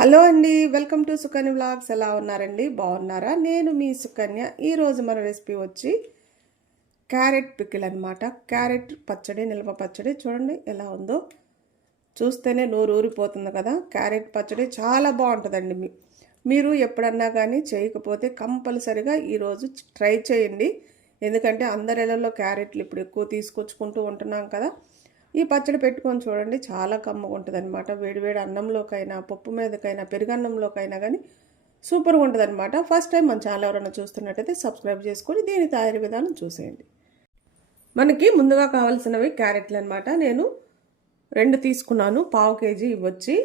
Hello అండి welcome to Sukanya vlogs. ఎలా ఉన్నారండి? బాగున్నారా? నేను మీ సుకన్య. ఈరోజు మన రెసిపీ వచ్చి క్యారెట్ పికిల్ అనమాట క్యారెట్ పచ్చడి నిల్వ పచ్చడి చూడండి ఎలా ఉందో. చూస్తేనే నోరు ఊరిపోతుంది కదా. క్యారెట్ పచ్చడి చాలా బాగుంటుందండి. మీ మీరు ఎప్పుడన్నా కానీ చేయకపోతే కంపల్సరిగా ఈరోజు ట్రై చేయండి. ఎందుకంటే అందరి ఇళ్ళలో క్యారెట్లు ఇప్పుడు ఎక్కువ తీసుకొచ్చుకుంటూ ఉంటున్నాం కదా. ఈ పచ్చడి పెట్టుకొని చూడండి చాలా కమ్మగా ఉంటుంది అనమాట వేడివేడి అన్నంలోకైనా పప్పు మీదకైనా పెరుగన్నంలోకైనా కానీ సూపర్గా ఉంటుంది అనమాట ఫస్ట్ టైం మన ఛానల్ ఎవరైనా చూస్తున్నట్టయితే సబ్స్క్రైబ్ చేసుకొని దీని తయారీ విధానం చూసేయండి. మనకి ముందుగా కావాల్సినవి క్యారెట్లు అనమాట నేను రెండు తీసుకున్నాను. పావు కేజీ ఇవ్వచ్చి.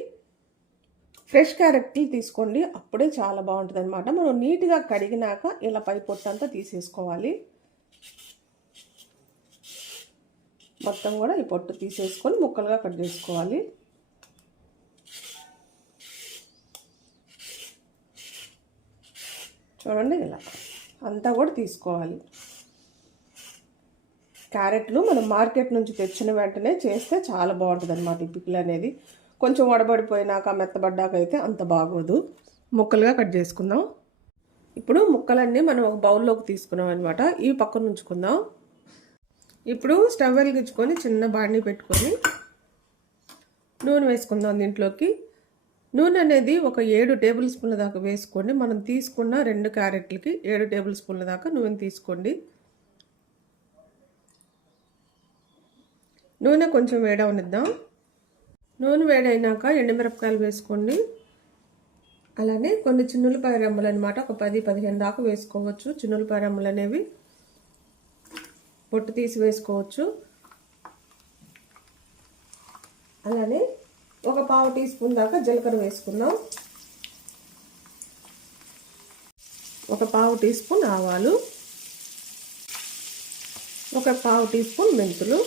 ఫ్రెష్ క్యారెట్లు తీసుకోండి. అప్పుడే చాలా బాగుంటుంది అనమాట మనం నీట్గా కడిగినాక ఇలా పై పొట్టంతా తీసేసుకోవాలి. మొత్తం కూడా ఈ పొట్టు తీసేసుకొని ముక్కలుగా కట్ చేసుకోవాలి. చూడండి ఇలా. అంతా కూడా తీసుకోవాలి. క్యారెట్లు మనం మార్కెట్ నుంచి తెచ్చిన వెంటనే చేస్తే చాలా బాగుంటుంది అనమాట ఈ పిక్కిల్ అనేది. కొంచెం వడబడిపోయినాక మెత్తబడ్డాక అయితే అంత బాగోదు. ముక్కలుగా కట్ చేసుకుందాం. ఇప్పుడు ముక్కలన్నీ మనం ఒక బౌల్లోకి తీసుకున్నాం అనమాట ఈ పక్కన ఉంచుకుందాం. ఇప్పుడు స్టవ్ వెలిగించుకొని చిన్న బాండి పెట్టుకొని నూనె వేసుకుందాం దీంట్లోకి. నూనె అనేది ఒక ఏడు టేబుల్ స్పూన్ల దాకా వేసుకోండి. మనం తీసుకున్న రెండు క్యారెట్లకి ఏడు టేబుల్ స్పూన్ల దాకా నూనె తీసుకోండి. నూనె కొంచెం వేడవనిద్దాం. నూనె వేడైనాక ఎండుమిరపకాయలు వేసుకోండి. అలానే కొన్ని చిన్నులపాయ రెమ్మలు అనమాట ఒక పది పదిహేను దాకా వేసుకోవచ్చు. చిన్నులపాయ రెమ్మలు అనేవి పొట్టు తీసి వేసుకోవచ్చు. అలానే ఒక పావు టీ స్పూన్ దాకా జీలకర్ర వేసుకుందాం. ఒక పావు టీ స్పూన్ ఆవాలు. ఒక పావు టీ స్పూన్ మెంతులు.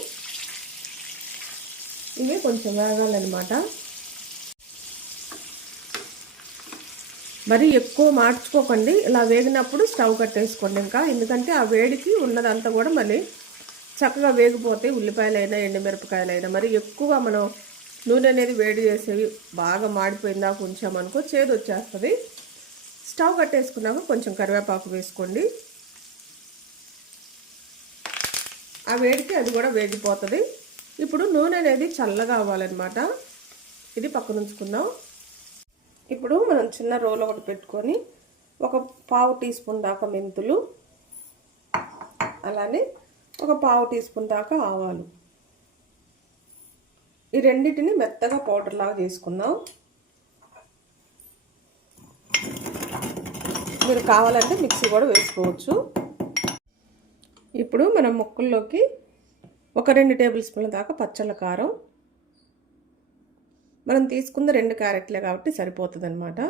ఇవి కొంచెం వేగాలన్నమాట. మరి ఎక్కువ మార్చుకోకండి. ఇలా వేగినప్పుడు స్టవ్ కట్టేసుకోండి ఇంకా. ఎందుకంటే ఆ వేడికి ఉన్నదంతా కూడా మళ్ళీ చక్కగా వేగిపోతే ఉల్లిపాయలైనా ఎండుమిరపకాయలైనా. మరి ఎక్కువ మనం నూనె అనేది వేడి చేసేవి బాగా మాడిపోయిందాక ఉంచామనుకో చేదు వచ్చేస్తుంది. స్టవ్ కట్టేసుకున్నాక కొంచెం కరివేపాకు వేసుకోండి. ఆ వేడికి అది కూడా వేగిపోతుంది. ఇప్పుడు నూనె అనేది చల్లగా అవ్వాలన్నమాట. ఇది పక్కన ఉంచుకుందాం ఇప్పుడు మనం చిన్న రోల్ ఒకటి పెట్టుకొని ఒక పావు టీ స్పూన్ దాకా మెంతులు అలానే ఒక పావు టీ స్పూన్ దాకా ఆవాలు. ఈ రెండింటిని మెత్తగా పౌడర్ లాగా చేసుకుందాం. మీరు కావాలంటే మిక్సీ కూడా వేసుకోవచ్చు. ఇప్పుడు మనం ముక్కల్లోకి ఒక రెండు టేబుల్ స్పూన్ల దాకా పచ్చళ్ళ కారం మనం తీసుకున్న రెండు క్యారెట్లే కాబట్టి సరిపోతుంది అనమాట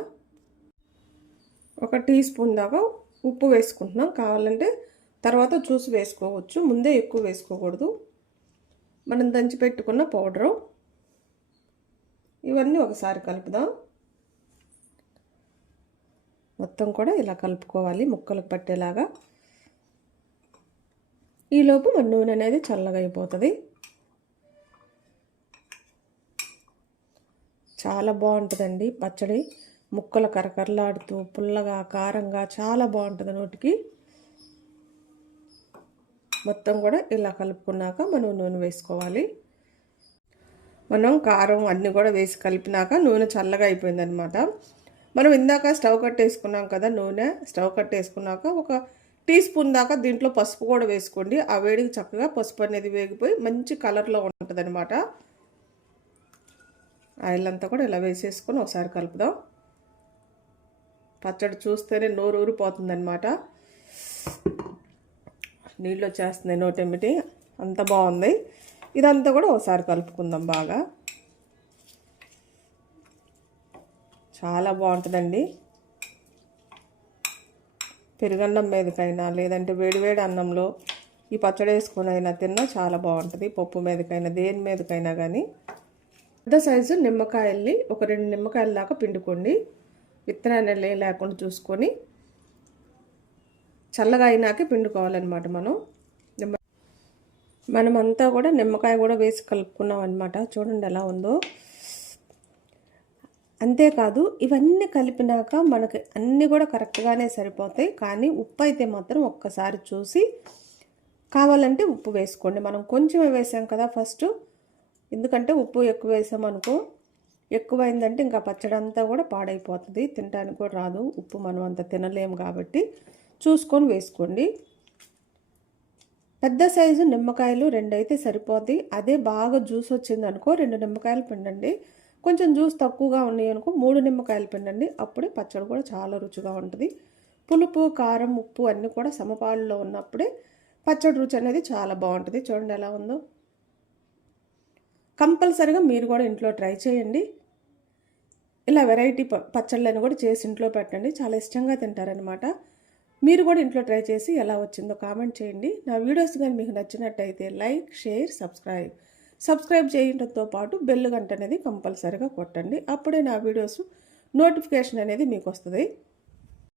ఒక టీ స్పూన్ దాకా ఉప్పు వేసుకుంటున్నాం. కావాలంటే తర్వాత జ్యూస్ వేసుకోవచ్చు. ముందే ఎక్కువ వేసుకోకూడదు. మనం దంచి పెట్టుకున్న పౌడరు. ఇవన్నీ ఒకసారి కలుపుదాం. మొత్తం కూడా ఇలా కలుపుకోవాలి ముక్కలకు పట్టేలాగా. ఈలోపు మన నూనె అనేది చల్లగా అయిపోతుంది. చాలా బాగుంటుందండి. పచ్చడి ముక్కలు కరకరలాడుతూ పుల్లగా కారంగా చాలా బాగుంటుంది నోటికి. మొత్తం కూడా ఇలా కలుపుకున్నాక మనం నూనె వేసుకోవాలి. మనం కారం అన్నీ కూడా వేసి కలిపినాక నూనె చల్లగా అయిపోయిందనమాట మనం ఇందాక స్టవ్ కట్టేసుకున్నాం కదా నూనె స్టవ్ కట్టేసుకున్నాక ఒక టీ స్పూన్ దాకా దీంట్లో పసుపు కూడా వేసుకోండి. ఆ వేడికి చక్కగా పసుపు అనేది వేగిపోయి మంచి కలర్లో ఉంటుంది అనమాట ఆయిల్ అంతా కూడా ఇలా వేసేసుకొని ఒకసారి కలుపుదాం. పచ్చడి చూస్తేనే నోరు ఊరిపోతుందనమాట నీళ్ళు వచ్చేస్తుంది నోటెమ్మిటి అంత బాగుంది. ఇదంతా కూడా ఒకసారి కలుపుకుందాం బాగా. చాలా బాగుంటుందండి. పెరుగన్నం మీదకైనా లేదంటే వేడివేడి అన్నంలో ఈ పచ్చడి వేసుకొని అయినా తిన్నా చాలా బాగుంటుంది. పప్పు మీదకైనా దేని మీదకైనా కానీ పెద్ద సైజు నిమ్మకాయల్ని ఒక రెండు నిమ్మకాయల దాకా పిండుకోండి విత్తనాలు లేకుండా చూసుకొని చల్లగా అయినాకే పిండుకోవాలన్నమాట మనం. మనమంతా కూడా నిమ్మకాయ కూడా వేసి కలుపుకున్నాం అనమాట చూడండి ఎలా ఉందో. అంతేకాదు ఇవన్నీ కలిపినాక మనకి అన్నీ కూడా కరెక్ట్గానే సరిపోతాయి. కానీ ఉప్పు అయితే మాత్రం ఒక్కసారి చూసి కావాలంటే ఉప్పు వేసుకోండి. మనం కొంచెమే వేసాం కదా ఫస్ట్. ఎందుకంటే ఉప్పు ఎక్కువ వేసామనుకో ఎక్కువైందంటే ఇంకా పచ్చడి అంతా కూడా పాడైపోతుంది. తినడానికి కూడా రాదు. ఉప్పు మనం అంత తినలేము కాబట్టి చూసుకొని వేసుకోండి. పెద్ద సైజు నిమ్మకాయలు రెండు అయితే సరిపోద్ది అదే బాగా జ్యూస్ వచ్చింది అనుకో రెండు నిమ్మకాయలు పిండండి. కొంచెం జ్యూస్ తక్కువగా ఉన్నాయి అనుకో మూడు నిమ్మకాయలు పిండండి. అప్పుడే పచ్చడి కూడా చాలా రుచిగా ఉంటుంది. పులుపు కారం ఉప్పు అన్నీ కూడా సమపాలులో ఉన్నప్పుడే పచ్చడి రుచి అనేది చాలా బాగుంటుంది. చూడండి ఎలా ఉందో. కంపల్సరిగా మీరు కూడా ఇంట్లో ట్రై చేయండి. ఇలా వెరైటీ ప పచ్చళ్ళని కూడా చేసి ఇంట్లో పెట్టండి. చాలా ఇష్టంగా తింటారనమాట మీరు కూడా ఇంట్లో ట్రై చేసి ఎలా వచ్చిందో కామెంట్ చేయండి. నా వీడియోస్ కానీ మీకు నచ్చినట్టయితే లైక్ షేర్ సబ్స్క్రైబ్. సబ్స్క్రైబ్ చేయడంతో పాటు బెల్ గంట అనేది కంపల్సరీగా కొట్టండి. అప్పుడే నా వీడియోస్ నోటిఫికేషన్ అనేది మీకు వస్తుంది.